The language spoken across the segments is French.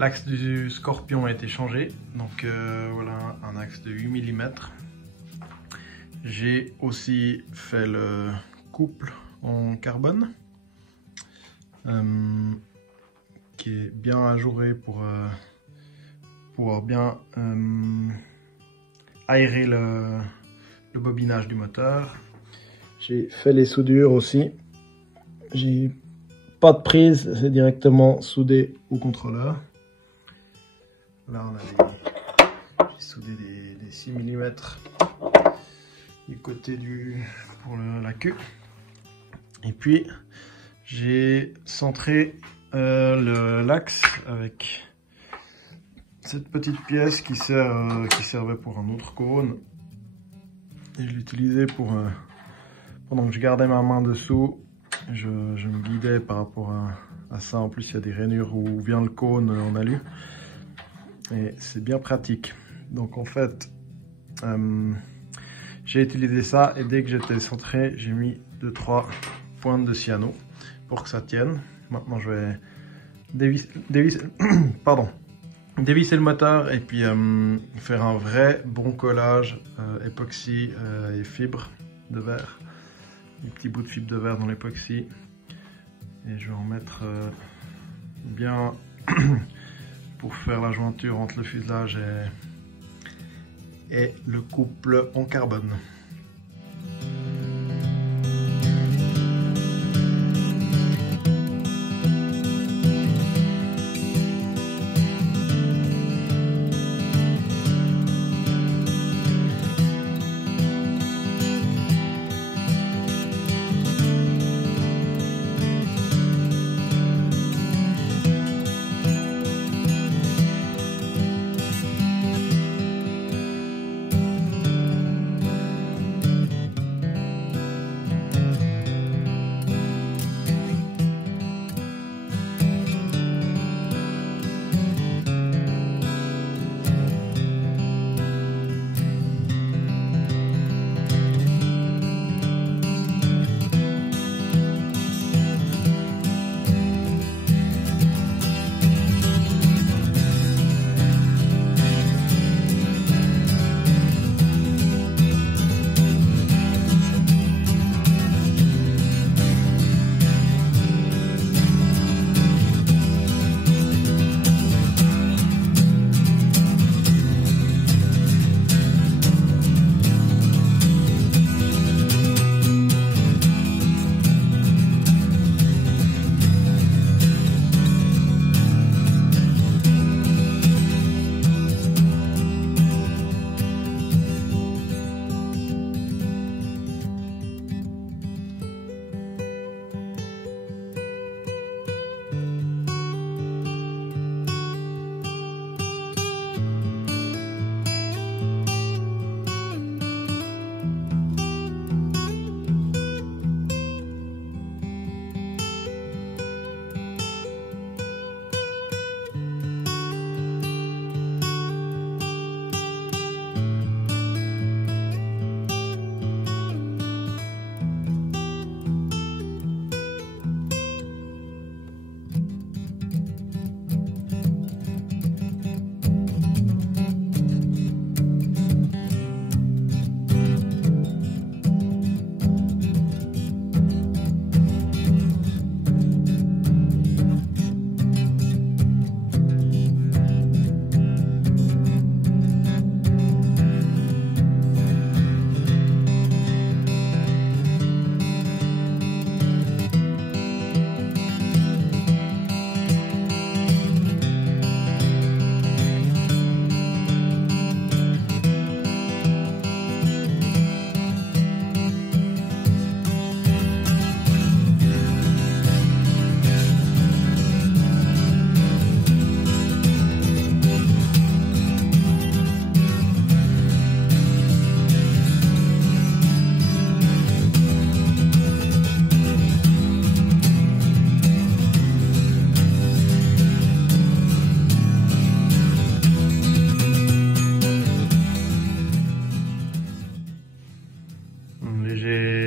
L'axe du Scorpion a été changé, donc voilà un axe de 8 mm. J'ai aussi fait le couple en carbone qui est bien ajouré pour pouvoir bien aérer le bobinage du moteur. J'ai fait les soudures aussi. J'ai pas de prise, c'est directement soudé au contrôleur. Là on a j'ai soudé des 6 mm du côté pour la queue. Et puis j'ai centré l'axe avec cette petite pièce qui servait pour un autre cône. Et je l'utilisais pour pendant que je gardais ma main dessous, je me guidais par rapport à ça. En plus il y a des rainures où vient le cône en alu. Et c'est bien pratique. Donc en fait, j'ai utilisé ça et dès que j'étais centré, j'ai mis 2-3 pointes de cyano pour que ça tienne. Maintenant je vais dévisser le moteur et puis faire un vrai bon collage époxy et fibres de verre. Des petits bouts de fibre de verre dans l'époxy. Et je vais en mettre bien pour faire la jointure entre le fuselage et le couple en carbone.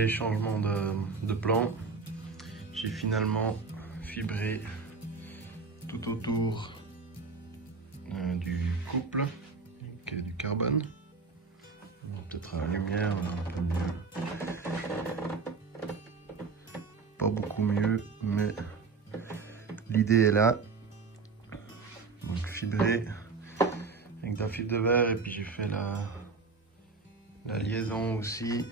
Changement de plan, j'ai finalement fibré tout autour du couple, avec du carbone. Peut-être à la lumière, un peu mieux. Pas beaucoup mieux, mais l'idée est là. Donc fibré avec de la fibre de verre, et puis j'ai fait la liaison aussi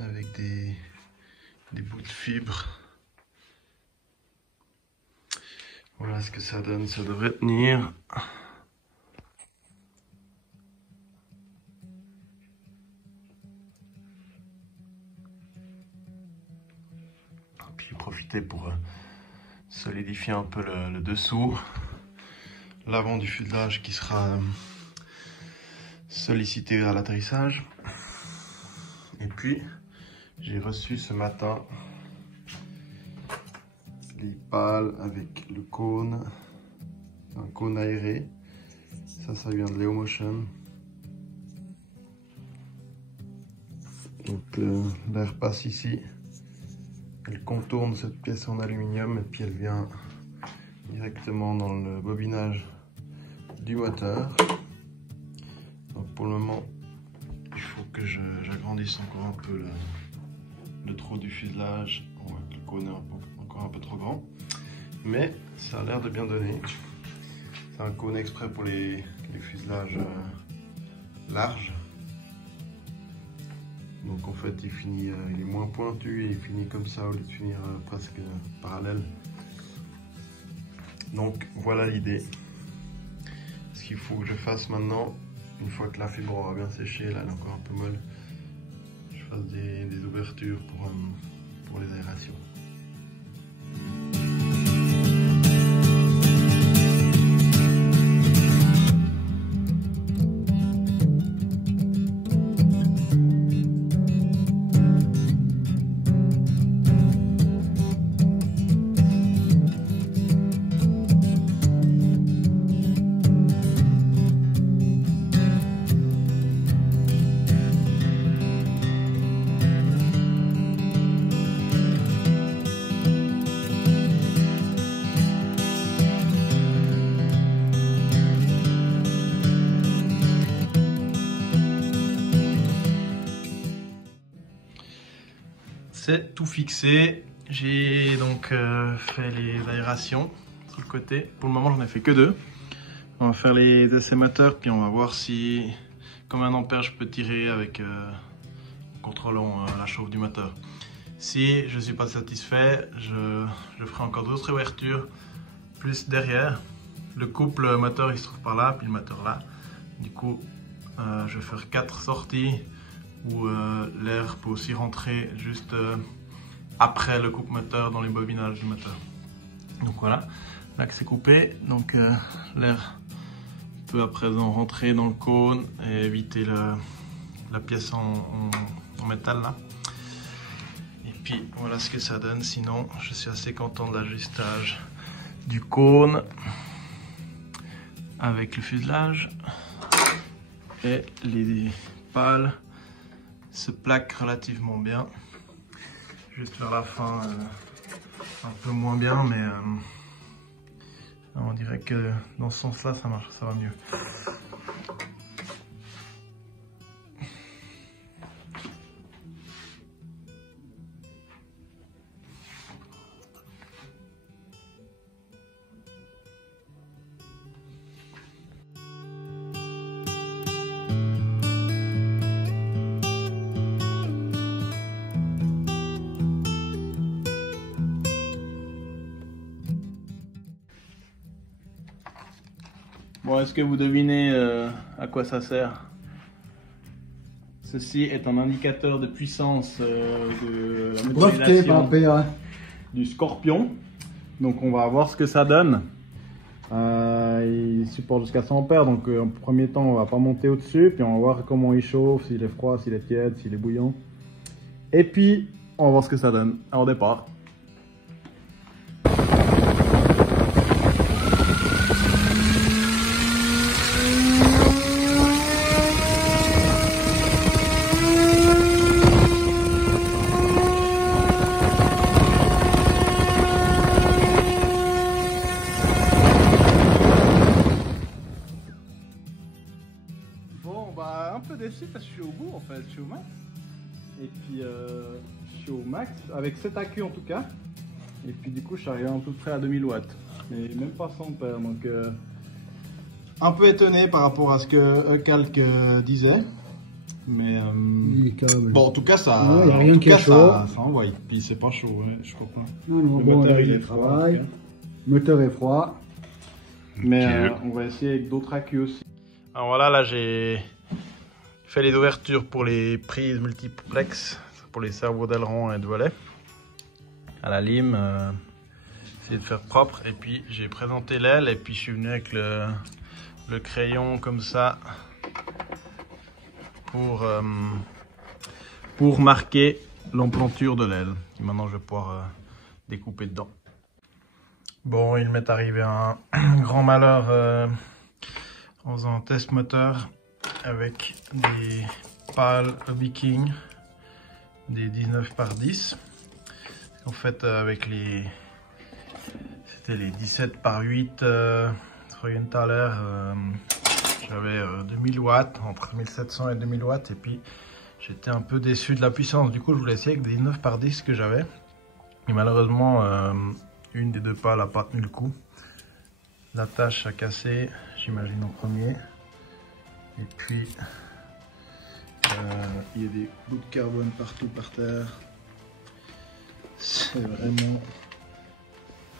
avec des bouts de fibre. Voilà ce que ça donne, ça devrait tenir. Puis profiter pour solidifier un peu le dessous. L'avant du fuselage qui sera sollicité à l'atterrissage. Et puis j'ai reçu ce matin les pales avec le cône, un cône aéré. Ça vient de Leo Motion. Donc l'air passe ici, elle contourne cette pièce en aluminium et puis elle vient directement dans le bobinage du moteur. Donc pour le moment, il faut que j'agrandisse encore un peu le trou du fuselage. On voit que le cône est encore un peu trop grand, mais ça a l'air de bien donner. C'est un cône exprès pour les fuselages larges. Donc en fait il est moins pointu et il finit comme ça au lieu de finir presque parallèle. Donc voilà l'idée. Ce qu'il faut que je fasse maintenant, une fois que la fibre aura bien séché, là elle est encore un peu molle, je fasse des ouvertures pour les aérations. C'est tout fixé. J'ai donc fait les aérations sur le côté. Pour le moment, j'en ai fait que 2. On va faire les essais moteurs, puis on va voir si combien d'ampères je peux tirer avec en contrôlant la chauffe du moteur. Si je ne suis pas satisfait, je ferai encore d'autres ouvertures plus derrière. Le couple moteur il se trouve par là, puis le moteur là. Du coup, je vais faire 4 sorties où l'air peut aussi rentrer juste après le coupe-moteur dans les bobinages du moteur. Donc voilà, là que c'est coupé, donc l'air peut à présent rentrer dans le cône et éviter la pièce en métal là. Et puis voilà ce que ça donne. Sinon, je suis assez content de l'ajustage du cône avec le fuselage, et les pales se plaque relativement bien. Juste vers la fin, un peu moins bien, mais on dirait que dans ce sens-là, ça marche, ça va mieux. Bon, est-ce que vous devinez à quoi ça sert? Ceci est un indicateur de puissance de la motorisation du Scorpion. Donc on va voir ce que ça donne. Il supporte jusqu'à 100 ampères, donc en premier temps on va pas monter au-dessus, puis on va voir comment il chauffe, s'il est froid, s'il est tiède, s'il est bouillant. Et puis on va voir ce que ça donne. Alors, au départ. bah un peu déçu parce que je suis au bout en fait, je suis au max. Et puis je suis au max, avec 7 accus en tout cas. Et puis du coup je suis arrivé à peu près à 2000 watts. Mais même pas 100 ampères, donc un peu étonné par rapport à ce que Calc disait. Mais bon, en tout cas ça, ouais, y a rien qui est chaud. Ça envoie. Puis c'est pas chaud, ouais, je crois pas. Non, non, Le bon, moteur il est froid. Le moteur est froid. Mais on va essayer avec d'autres accus aussi. Alors voilà, là j'ai fait les ouvertures pour les prises multiplex, pour les cerveaux d'aileron et de volet. À la lime, essayer de faire propre. Et puis j'ai présenté l'aile et puis je suis venu avec le crayon comme ça pour marquer l'emplanture de l'aile. Et maintenant je vais pouvoir découper dedans. Bon, il m'est arrivé un grand malheur en faisant un test moteur avec des pales Viking, des 19 par 10. En fait, avec c'était les 17 par 8 Freuenthaler, j'avais 2000 watts, entre 1700 et 2000 watts, et puis j'étais un peu déçu de la puissance. Du coup, je voulais essayer avec des 19 par 10 que j'avais. Et malheureusement, une des deux pales n'a pas tenu le coup. L'attache a cassé, j'imagine en premier. Et puis, il y a des bouts de carbone partout par terre. C'est vraiment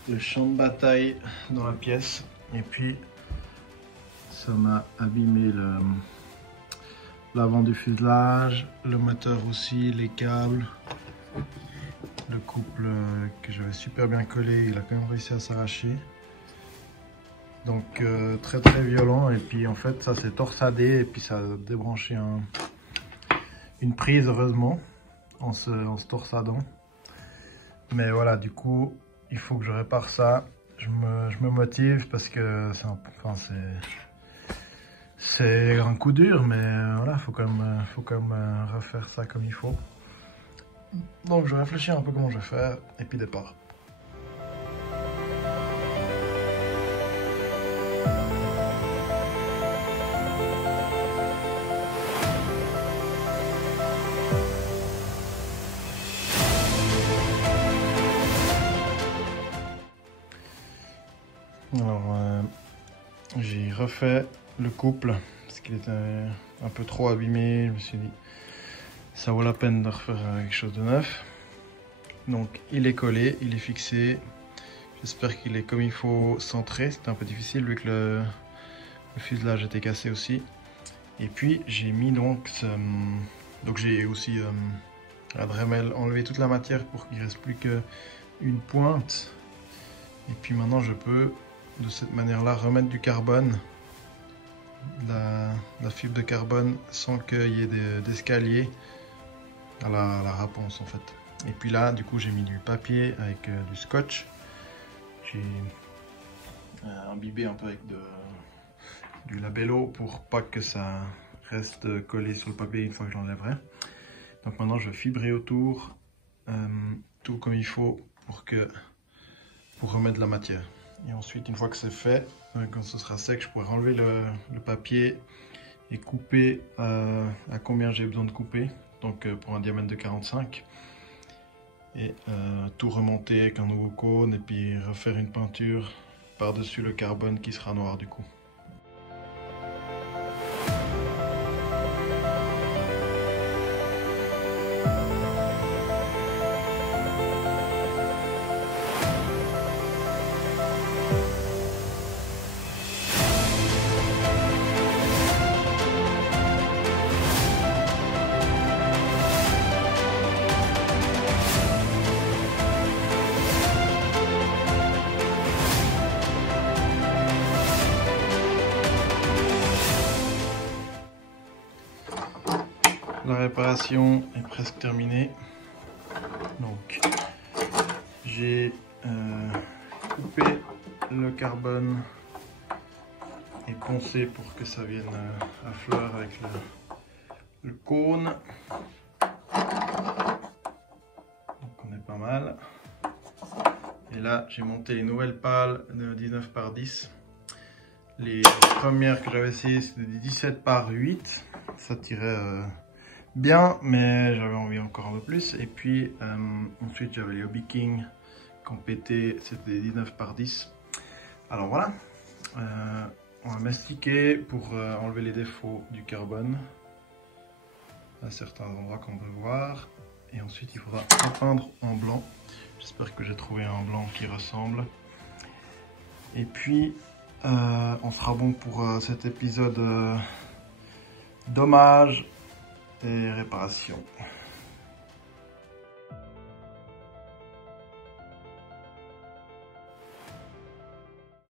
le champ de bataille dans la pièce. Et puis, ça m'a abîmé l'avant du fuselage, le moteur aussi, les câbles. Le couple que j'avais super bien collé, il a quand même réussi à s'arracher. Donc très très violent, et puis en fait ça s'est torsadé et puis ça a débranché une prise heureusement en se torsadant. Mais voilà, du coup il faut que je répare ça. Je me motive parce que c'est un coup dur, mais voilà, faut quand même refaire ça comme il faut. Donc je vais réfléchir un peu comment je vais faire, et puis départ. Alors j'ai refait le couple parce qu'il était un peu trop abîmé. Je me suis dit ça vaut la peine de refaire quelque chose de neuf. Donc il est collé, il est fixé. J'espère qu'il est comme il faut centré. C'était un peu difficile vu que le fuselage était cassé aussi. Et puis j'ai mis donc j'ai aussi à Dremel enlevé toute la matière pour qu'il ne reste plus qu'une pointe. Et puis maintenant je peux de cette manière-là remettre du carbone, la fibre de carbone, sans qu'il y ait d'escalier à la raponce en fait. Et puis là du coup j'ai mis du papier avec du scotch. J'ai imbibé un peu avec du labello pour pas que ça reste collé sur le papier une fois que je l'enlèverai. Donc maintenant je vais fibrer autour tout comme il faut pour remettre de la matière. Et ensuite, une fois que c'est fait, quand ce sera sec, je pourrai enlever le papier et couper à combien j'ai besoin de couper. Donc pour un diamètre de 45. Et tout remonter avec un nouveau cône et puis refaire une peinture par-dessus le carbone qui sera noir du coup. La réparation est presque terminée. Donc j'ai coupé le carbone et poncé pour que ça vienne à fleur avec le cône. Donc on est pas mal. Et là j'ai monté les nouvelles pales de 19 par 10. Les premières que j'avais essayées c'était des 17 par 8. ça tirait bien, mais j'avais envie encore un peu plus. Et puis ensuite j'avais les Hobby King qui ont pété, c'était des 19 par 10. Alors voilà, on va mastiquer pour enlever les défauts du carbone à certains endroits qu'on peut voir. Et ensuite il faudra repeindre en blanc. J'espère que j'ai trouvé un blanc qui ressemble. Et puis on sera bon pour cet épisode dommage et réparation.